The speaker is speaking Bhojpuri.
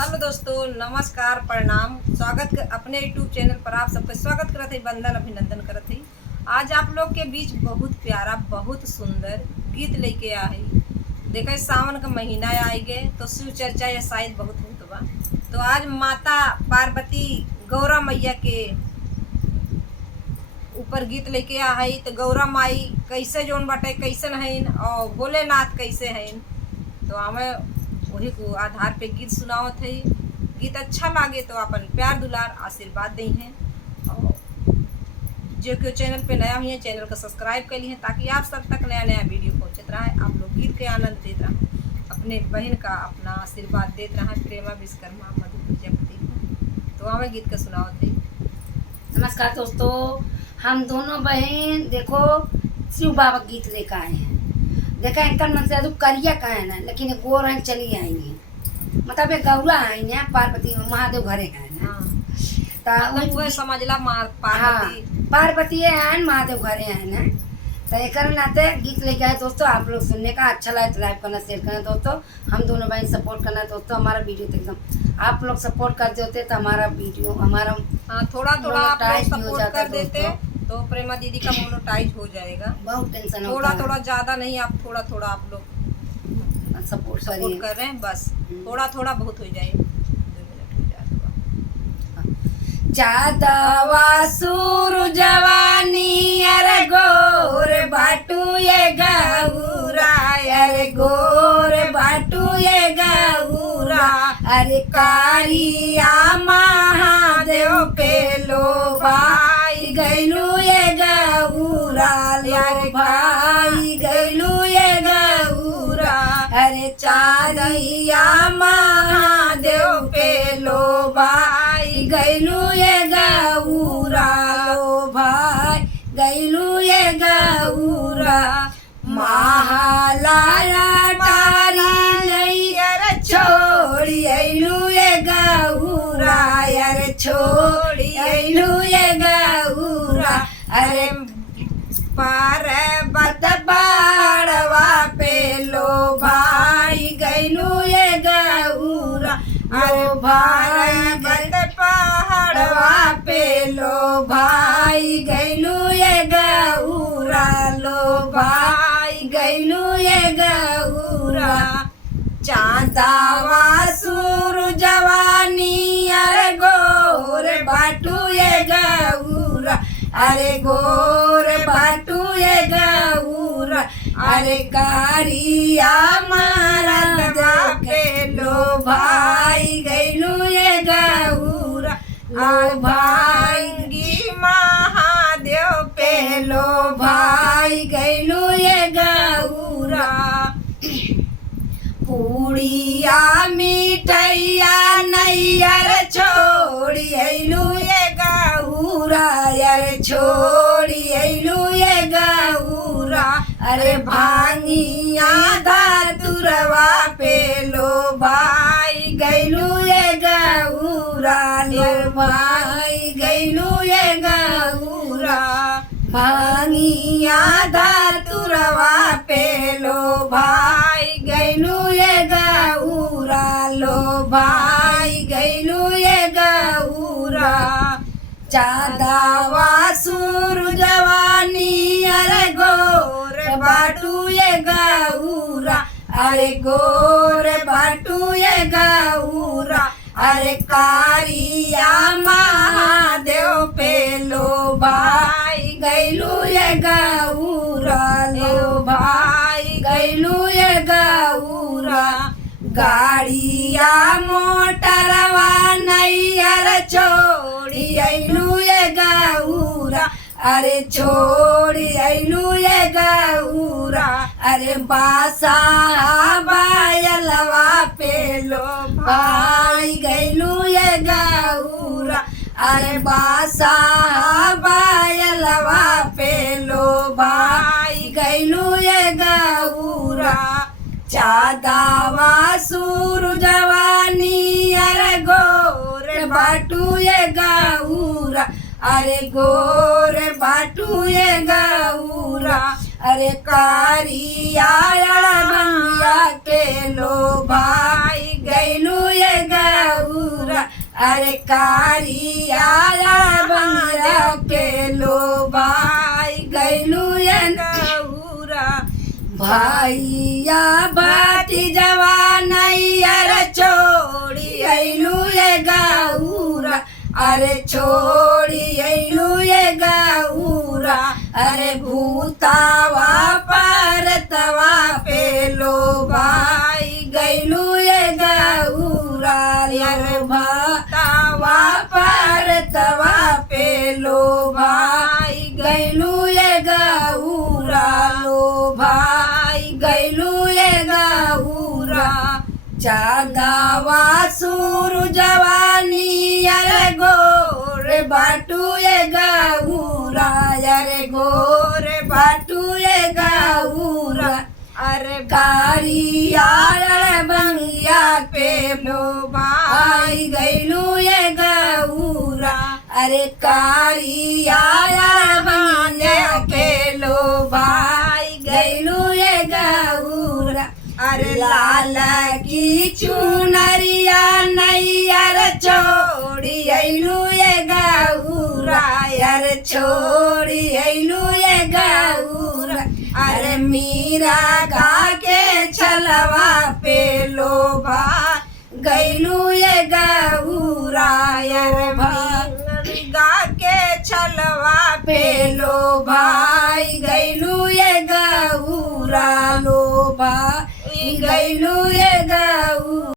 हेलो दोस्तों, नमस्कार, प्रणाम। स्वागत अपने यूट्यूब चैनल पर आप सबका स्वागत करत है, वंदन अभिनंदन करत है। आज आप लोग के बीच बहुत प्यारा, बहुत सुंदर गीत लेके आए। देखे सावन का महीना आए गए तो शिव चर्चा या शायद बहुत होत बा। तो आज माता पार्वती गौरा मैया के ऊपर गीत लेके आई। तो गौरा माई कैसे जोन बाटे कैसन हईन और भोलेनाथ कैसे हईन, तो हमें वही को आधार पे गीत सुनावत है। गीत अच्छा लागे तो अपन प्यार दुलार आशीर्वाद दी हैं। और जो कि चैनल पे नया हुई है चैनल को सब्सक्राइब कर ली है ताकि आप सब तक नया नया वीडियो पहुँचत रहा है। आप लोग गीत के आनंद देते रहें, अपने बहन का अपना आशीर्वाद देते रहें। प्रेमा विश्वकर्मा मधु प्रजापति। तो हमें गीत का सुनावत है। नमस्कार दोस्तों, हम दोनों बहन देखो शिव बाबा गीत लेकर आए हैं। देखा इनका मन से करिया का है ना, लेकिन गोर रंग चली आएंगे। मतलब एक गौरा है ना, पार्वती महादेव घरे है ना। तो समझला पार्वती पार्वती है, महादेव घरे है ना। तो एक नाते गीत लेके आए दोस्तों। आप लोग सुनने का अच्छा लगे तो लाइक करना, शेयर करना दोस्तों। हम दोनों बहन सपोर्ट करना दोस्तों। हमारा वीडियो तो एकदम आप लोग सपोर्ट करते होते तो हमारा वीडियो हमारा थोड़ा थोड़ा आप लोग सपोर्ट कर देते तो प्रेमा दीदी का मोनेटाइज हो जाएगा। बहुत टेंशन थोड़ा थोड़ा, ज्यादा नहीं, आप थोड़ा थोड़ा आप लोग सपोर्ट कर रहे हैं। बस थोड़ा थोड़ा बहुत हो जाए। 2 मिनट हो जाए। जादवा सूर जवानी अरे गोर बाटू ये गौरा, अरे गोर बाटू ये गौरा, अरे कारिया महादेव पे लो भाई गैलू ये गौरा, लो भाई गैलू ये गौरा, अरे चारिया महादेव पे लो भाई गैलू ये गौरा, लो भाई गैलू ये गौरा, महालाया तारी नैयर छोड़ी अइलू ये गौरा, यार छोड़ी अइलू ये गौरा, अरे पर्वत बाड़वा पे लो भाई गैलू ये गौरा, अरे पर्वत पहाड़वा पे लो भाई गैलू ये गौरा, लो भाई गैलू ये गौरा, चांदावा सूर जवानी अरे गोर बाटू ये गौरा, अरे गोर बाटू ये गौरा, अरे कारिया महाराजा पे लो भाई गैलू ये गौरा, लो भाई महादेव पे लो भाई गैलू ये गौरा, पूड़िया मिठैया नैयर छोड़ी अइलू ये गौरा, यार छोड़ी अइलू ये गौरा, अरे भांगिया धातुरवा पे लो भाई गैलू ये गौरा, लो भाई गैलू ये गौरा, भांगिया धातुरवा पे लो भाई गैलू ये गौरा, लो भाई गैलू ये गौरा, चादावा सूर जवानी अरे गोर बाटू ये गौरा, अरे गोर बाटू ये गौरा, अरे कारिया महादेव पे लो भाई गैलू ये गौरा, लो भाई गैलू ये गौरा, गाड़िया मोटरवा नैयर छोड़ी अइलू ये गौरा, अरे छोड़ी अइलू ये गौरा, अरे बासा बायलवा पे लो भाई गैलू ये गौरा, अरे बासा बायलवा पे लो भाई गैलू ये गौरा, चादावा सूर जवानी अरे गोर बाटू ये गौरा, अरे गोर बाटू ये गौरा, अरे कारिया बंगिया के लो भाई गैलू ये गौरा। अरे कारिया बंगिया पे लोभाई गैलू ये गौरा भैया भाती जवानैया रे छोड़ी अइलू ये गौरा अरे छोड़ी अइलू ये गौरा अरे भूतावा परतवा पे लोभाई गैलू ये गौरा अरे भूतावा परतवा पे लोभाई गैलू ये गौरा लोभाई गैलू ये गौरा चांदावा सूरु जवानी अरे गोरे बाटू ये गौरा अरे गोरे बाटू ये गौरा अरे कारिया अरे बंगिया पे लोभाई गैलू ये गौरा अरे कारिया अरे बंगिया पे लोभाई गैलू ये गौरा अरे लाल की चुनरिया नैयर छोड़ी अइलू ये गौरा अरे छोड़ी अइलू ये गौरा अरे मीरा गा के छलवा पे लोभा गैलू ये गौरा अरे गा के छलवा पे लोभाई गैलू ये गौरा लोभा गैलू ये गौरा।